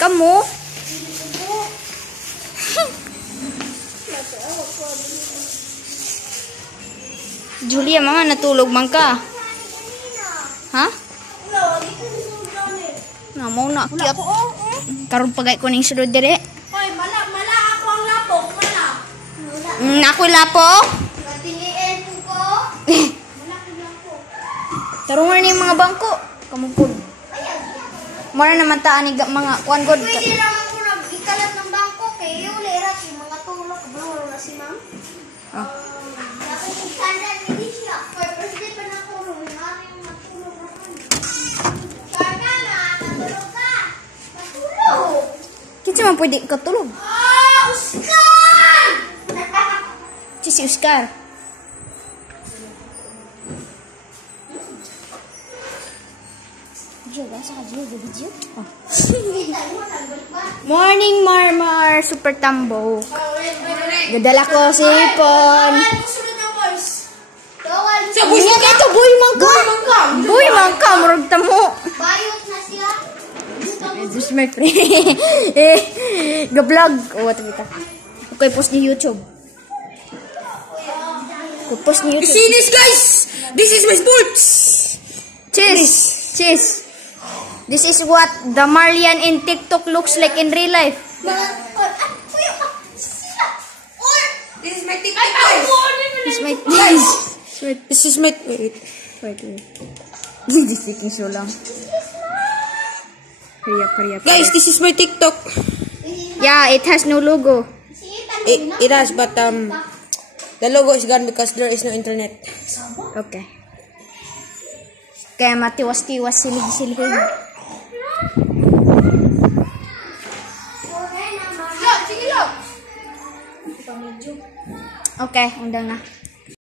Kamu? Julia, mama natulog man ka. Ha? Na mo na kiap. Karon pagay ko ning sulod dire. Hoy, mala ako ang lapok, mala. Ako lapok. Natiliin ko. Mala ko lapok. Tarungan ni mga bangko. Kamugod. Mara naman taan ni mga kuan god. Pwede naman ko nag-ikalat ng bangko kay yung lera si mga tulog kabalo na si ma'am. Oh. Dapat yung standard ni siya. Kaya pwede pa na ko rin yung matulog na kami. Kaya matulog ka. Matulog. Kinsa man pwede katulog? Oscar! Si Oscar. Oh. Morning, Marmar. Super tambok. Gadala ko si Ipon. Sa Buya ito, buhay mangka. Buhay mangka, murag tamo. Bayot na siya. This is my friend. Ga-vlog. Oh, kita. Okay, post ni YouTube. Post ni YouTube. See this, guys? This is my sports. Cheese. Cheese. This is what the Marlian in TikTok looks like in real life. This is my TikTok, guys. This is my guys. This is my Wait. This is taking so long. Hurry up. guys. This is my TikTok. Yeah, it has no logo. It has, but the logo is gone because there is no internet. Okay. Kaya matiwas-tiwas silig-silig. Okay, undang na.